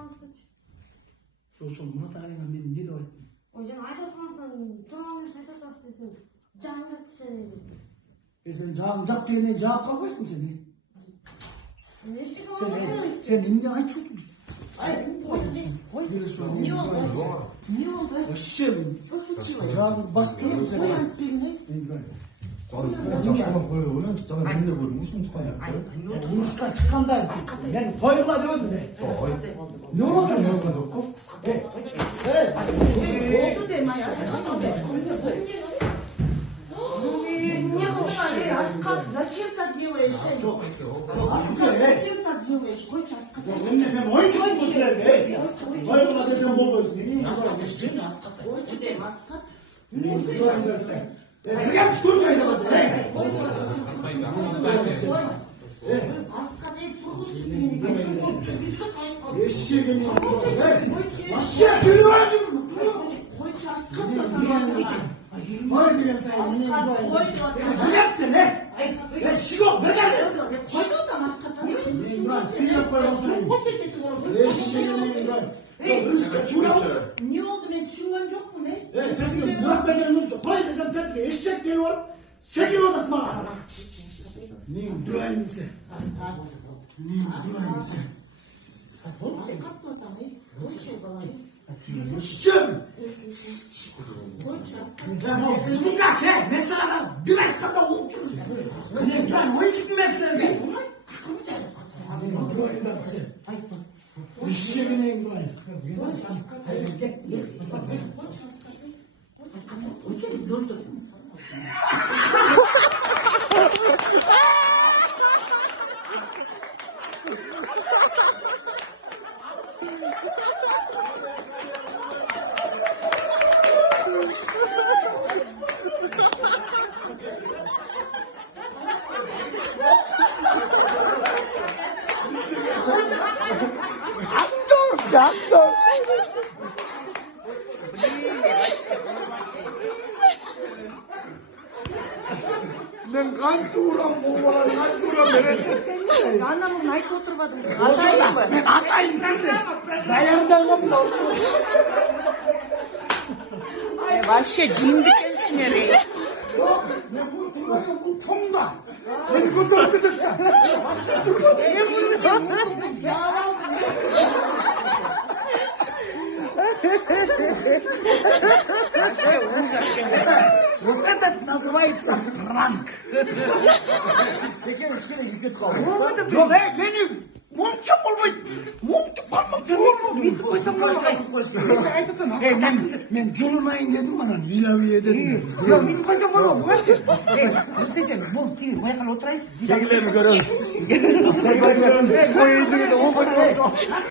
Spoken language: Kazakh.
айтпаңыздарчы. Ошол Мурат агайга мен эмне деп айттым? Ой, жана айтып аткансың, тураңыз айтып атасыз десем, жаңы жапты сен. Сен жагың жап дегенде жаап калбайсың сен. Эчтеке Сен болбойт. сен эмне айтып жүрсүң? Ой, Келе не суроо. oldu? Не oldu? Вообще Что случилось? жагың басып Ой, жүрсүң. Антпильный. Жакшылап кое берем. Жана мен де көрдүм. Ушун чыккан. Урушка чыкканда мен тойгула деп элдим. Не болду? Жокко. Что ты, моя? Не говори, Аскат, зачем так делаешь? Аскат, зачем так делаешь? Ой, Аскат. Эмне мен оюнчук болсун эле. Тойгула десем болбойсун. Аскат, Аскат. Бирге түшкөн жайда бар. Аскат, тургузчу мени. Эшегине. Вообще сүйлөбөйсүң. Койчу, Аскат. Той деген сайын эмне Койчу. Биргексин, Шигок, бирге. Койду да, Аскат. Сүйлөп койгонсуң. Эшегине. Урушка чуурабыз. Не oldu, ben düşünmem yok mu ne? Тепки Мурат дегенimiz кой десем тепки эшек келип алып, секирип атат мага. Мен дурайым десе. Мен дурайым десе. Аскат mı tam? Койчу, балайı. Ишчим. Койчу, Askат. Музыка че, мен сага бир айтканда угуп жүрсүң. Мен турайм оюнчук эмесин эле. Мен дурайым да десе. Ишчегине дурайым. Койчу, Askat. Койчу, Askat. Askat, койчu, ne oldu? Мен кантурам болболар, кантурам бересетсең. Anamın ayıp oturmadım. Ошода мен атайын сизди даярдагам да ошо. Вообще жиндикенсиңер. Бул чоңда. Сени көтөрүп кетет да. Вообще ужас. Вот это называется пранк. Жок, мени момчу болбойт. Момчу калмак мен жулунайын дедим анан илабие дедим. Yok biz koysa olur. Hüseyin, bu kim? Bu yakın oturayım. Кегилерин көрөбүз. Koyuydu dedi, o koymasın.